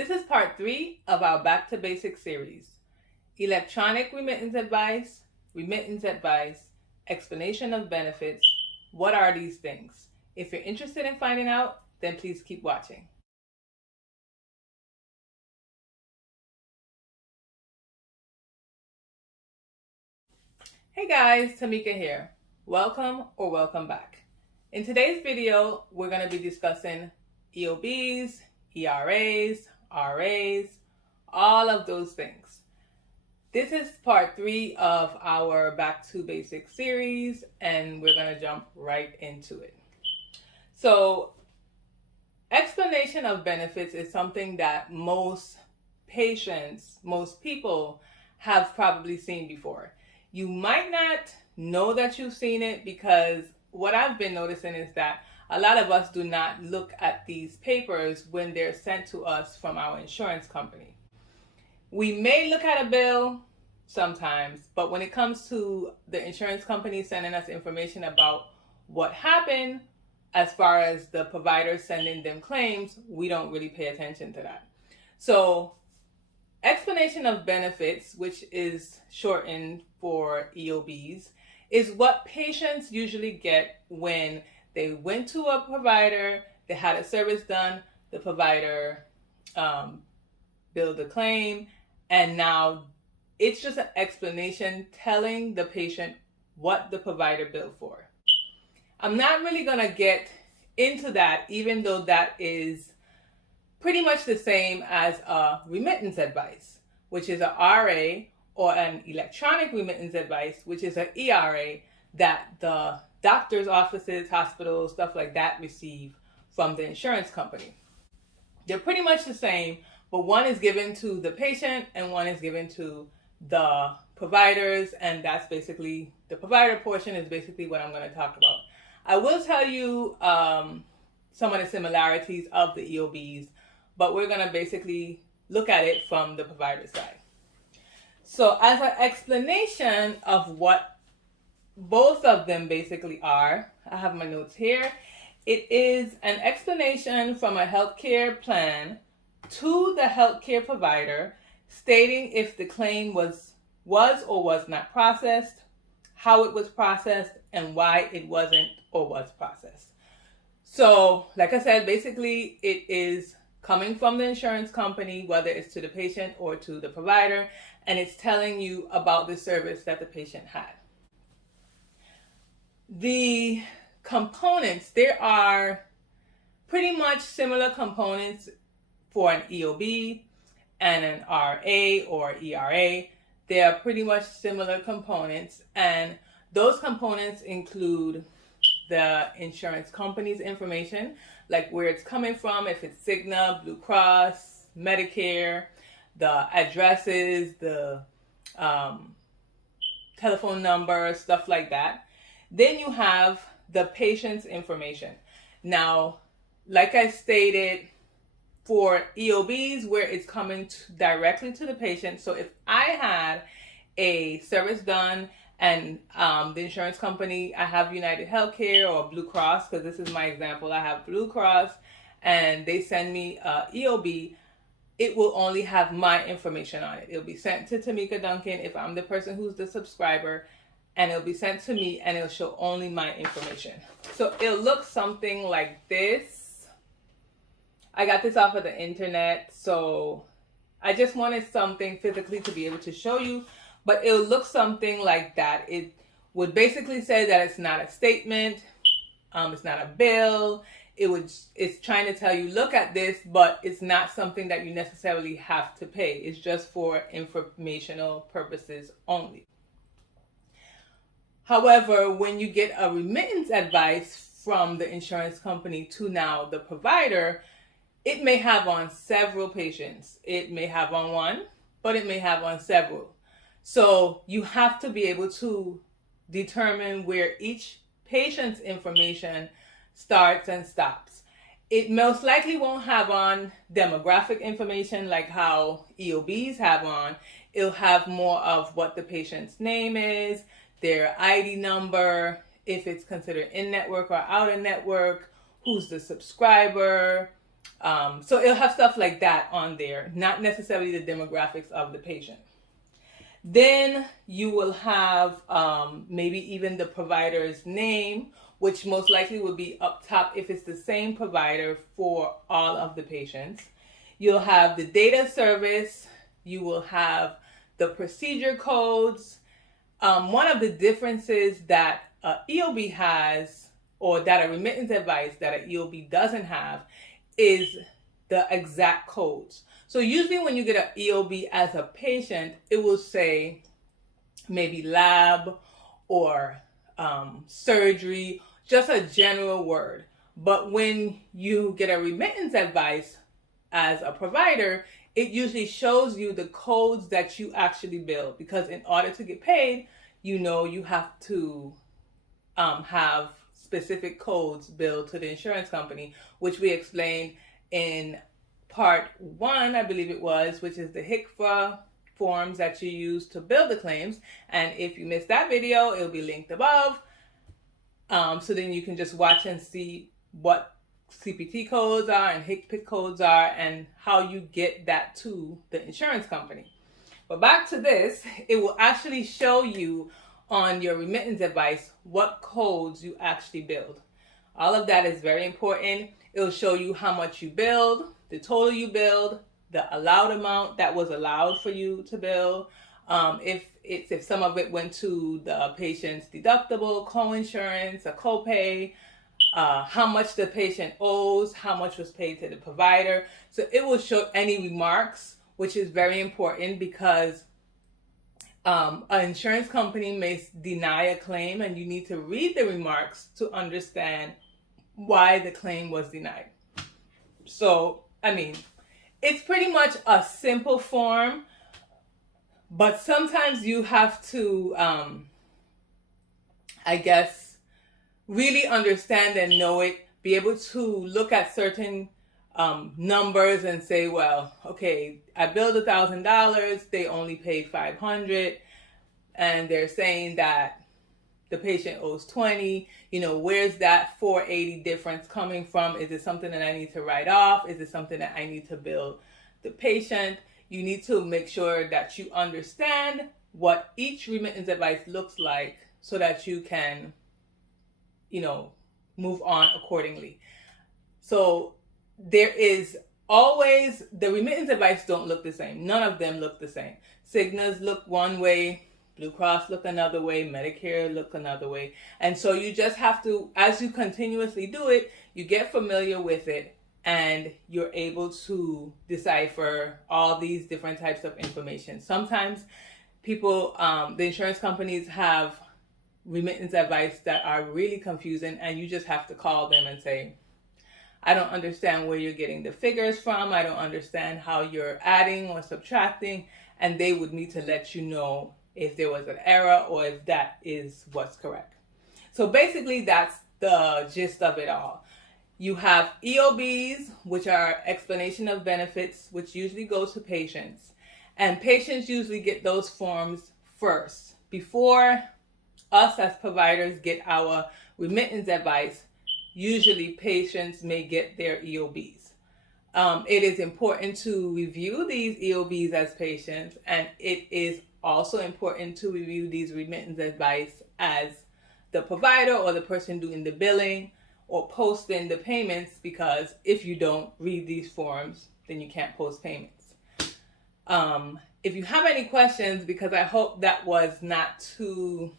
This is part 3 of our Back to Basics series. Electronic Remittance Advice, Explanation of Benefits. What are these things? If you're interested in finding out, then please keep watching. Hey guys, Tamika here. Welcome or welcome back. In today's video, we're going to be discussing EOBs, ERAs, RAs, all of those things. This is part 3 of our Back to Basics series, and we're going to jump right into it. So, explanation of benefits is something that most patients, most people have probably seen before. You might not know that you've seen it because what I've been noticing is that a lot of us do not look at these papers when they're sent to us from our insurance company. We may look at a bill sometimes, but when it comes to the insurance company sending us information about what happened, as far as the provider sending them claims, we don't really pay attention to that. So, explanation of benefits, which is shortened for EOBs, is what patients usually get when they went to a provider, they had a service done, the provider billed a claim, and now it's just an explanation telling the patient what the provider billed for. I'm not really going to get into that, even though that is pretty much the same as a remittance advice, which is a RA, or an electronic remittance advice, which is an ERA that the doctor's offices, hospitals, stuff like that receive from the insurance company. They're pretty much the same, but one is given to the patient and one is given to the providers, and that's basically, the provider portion is basically what I'm going to talk about. I will tell you some of the similarities of the EOBs, but we're going to basically look at it from the provider side. So as an explanation of what both of them basically are, I have my notes here. It is an explanation from a healthcare plan to the healthcare provider stating if the claim was or was not processed, how it was processed, and why it wasn't or was processed. So, like I said, basically it is coming from the insurance company, whether it's to the patient or to the provider, and it's telling you about the service that the patient had. The components, there are pretty much similar components for an EOB and an RA or ERA. They are pretty much similar components, and those components include the insurance company's information, like where it's coming from, if it's Cigna, Blue Cross, Medicare, the addresses, the telephone number, stuff like that. Then you have the patient's information. Now, like I stated, for EOBs, where it's coming directly to the patient, so if I had a service done and the insurance company, I have United Healthcare or Blue Cross, because this is my example, I have Blue Cross, and they send me EOB, it will only have my information on it. It'll be sent to Tamika Duncan if I'm the person who's the subscriber, and it'll be sent to me and it'll show only my information. So it'll look something like this. I got this off of the internet, so I just wanted something physically to be able to show you, but it'll look something like that. It would basically say that it's not a statement, it's not a bill. It's trying to tell you, look at this, but it's not something that you necessarily have to pay. It's just for informational purposes only. However, when you get a remittance advice from the insurance company to now the provider, it may have on several patients. It may have on one, but it may have on several. So you have to be able to determine where each patient's information starts and stops. It most likely won't have on demographic information like how EOBs have on. It'll have more of what the patient's name is, their ID number, if it's considered in-network or out-of-network, who's the subscriber, So it'll have stuff like that on there, not necessarily the demographics of the patient. Then you will have maybe even the provider's name, which most likely will be up top if it's the same provider for all of the patients. You'll have the data service. You will have the procedure codes. One of the differences that EOB has, or that a remittance advice that an EOB doesn't have, is the exact codes. So usually when you get an EOB as a patient, it will say maybe lab or surgery, just a general word. But when you get a remittance advice as a provider, it usually shows you the codes that you actually bill, because in order to get paid, you have to have specific codes billed to the insurance company, which we explained in part 1, I believe it was, which is the HCFA forms that you use to bill the claims. And if you missed that video, it'll be linked above. So then you can just watch and see what CPT codes are and HCPC codes are and how you get that to the insurance company. But back to this, it will actually show you on your remittance advice what codes you actually billed. All of that is very important. It'll show you how much you billed, the total you billed, the allowed amount that was allowed for you to bill, if some of it went to the patient's deductible, co-insurance, a copay, how much the patient owes, how much was paid to the provider. So it will show any remarks, which is very important because an insurance company may deny a claim, and you need to read the remarks to understand why the claim was denied. So, I mean, it's pretty much a simple form, but sometimes you have to, I guess, really understand and know it, be able to look at certain numbers and say, well, okay, I billed $1,000, they only paid $500, and they're saying that the patient owes $20. Where's that $480 difference coming from? Is it something that I need to write off? Is it something that I need to bill the patient? You need to make sure that you understand what each remittance advice looks like so that you can, move on accordingly. So there is always, the remittance advice don't look the same. None of them look the same. Cigna's look one way, Blue Cross look another way, Medicare look another way. And so you just have to, as you continuously do it, you get familiar with it and you're able to decipher all these different types of information. Sometimes people, the insurance companies have remittance advice that are really confusing, and you just have to call them and say, I don't understand where you're getting the figures from. I don't understand how you're adding or subtracting. And they would need to let you know if there was an error or if that is what's correct. So basically, that's the gist of it all. You have EOBs, which are explanation of benefits, which usually goes to patients. And patients usually get those forms first. Before us as providers get our remittance advice, usually patients may get their EOBs. It is important to review these EOBs as patients, and it is also important to review these remittance advice as the provider or the person doing the billing or posting the payments, because if you don't read these forms, then you can't post payments. If you have any questions, because I hope that was not too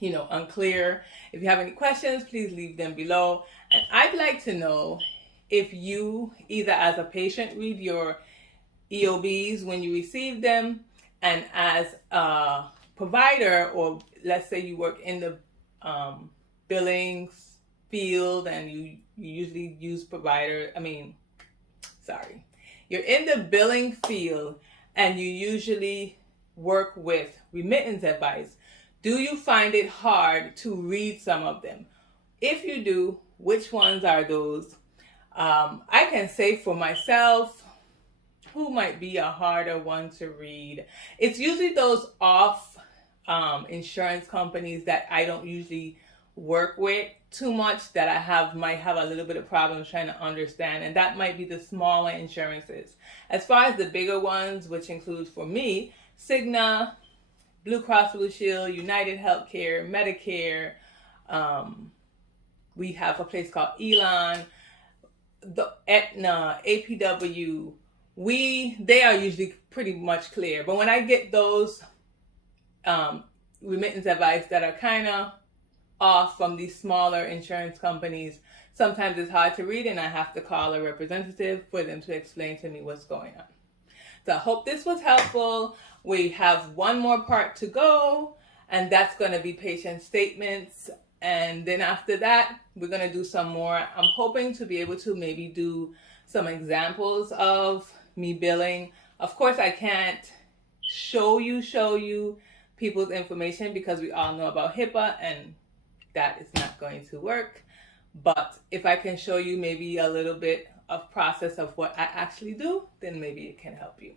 unclear. If you have any questions, please leave them below. And I'd like to know if you, either as a patient, read your EOBs when you receive them, and as a provider, or let's say you work in the billings field and you usually use you're in the billing field and you usually work with remittance advice. Do you find it hard to read some of them? If you do, which ones are those? I can say for myself, who might be a harder one to read? It's usually those off insurance companies that I don't usually work with too much that I might have a little bit of problems trying to understand, and that might be the smaller insurances. As far as the bigger ones, which include for me Cigna, Blue Cross Blue Shield, United Healthcare, Medicare, we have a place called Elon, the Aetna, APW, they are usually pretty much clear. But when I get those remittance advice that are kind of off from these smaller insurance companies, sometimes it's hard to read and I have to call a representative for them to explain to me what's going on. So I hope this was helpful. We have one more part to go, and that's going to be patient statements. And then after that, we're going to do some more. I'm hoping to be able to maybe do some examples of me billing. Of course, I can't show you people's information because we all know about HIPAA, and that is not going to work. But if I can show you maybe a little bit of process of what I actually do, then maybe it can help you.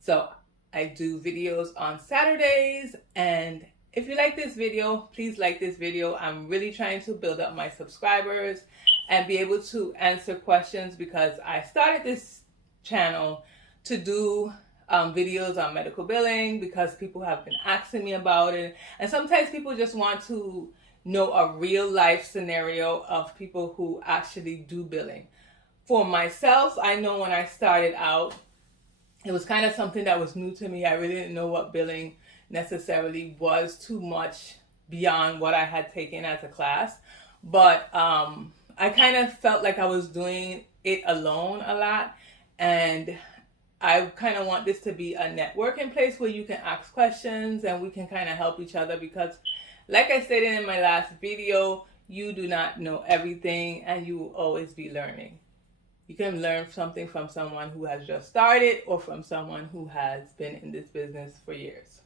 So I do videos on Saturdays, and if you like this video, please like this video. I'm really trying to build up my subscribers and be able to answer questions, because I started this channel to do videos on medical billing because people have been asking me about it. And sometimes people just want to know a real life scenario of people who actually do billing. For myself, I know when I started out, it was kind of something that was new to me. I really didn't know what billing necessarily was too much beyond what I had taken as a class. But I kind of felt like I was doing it alone a lot. And I kind of want this to be a networking place where you can ask questions and we can kind of help each other, because like I stated in my last video, you do not know everything and you will always be learning. You can learn something from someone who has just started or from someone who has been in this business for years.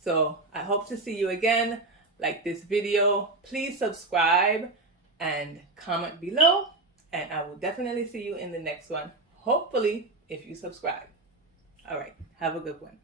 So I hope to see you again. Like this video, please subscribe and comment below, and I will definitely see you in the next one. Hopefully, if you subscribe. All right, have a good one.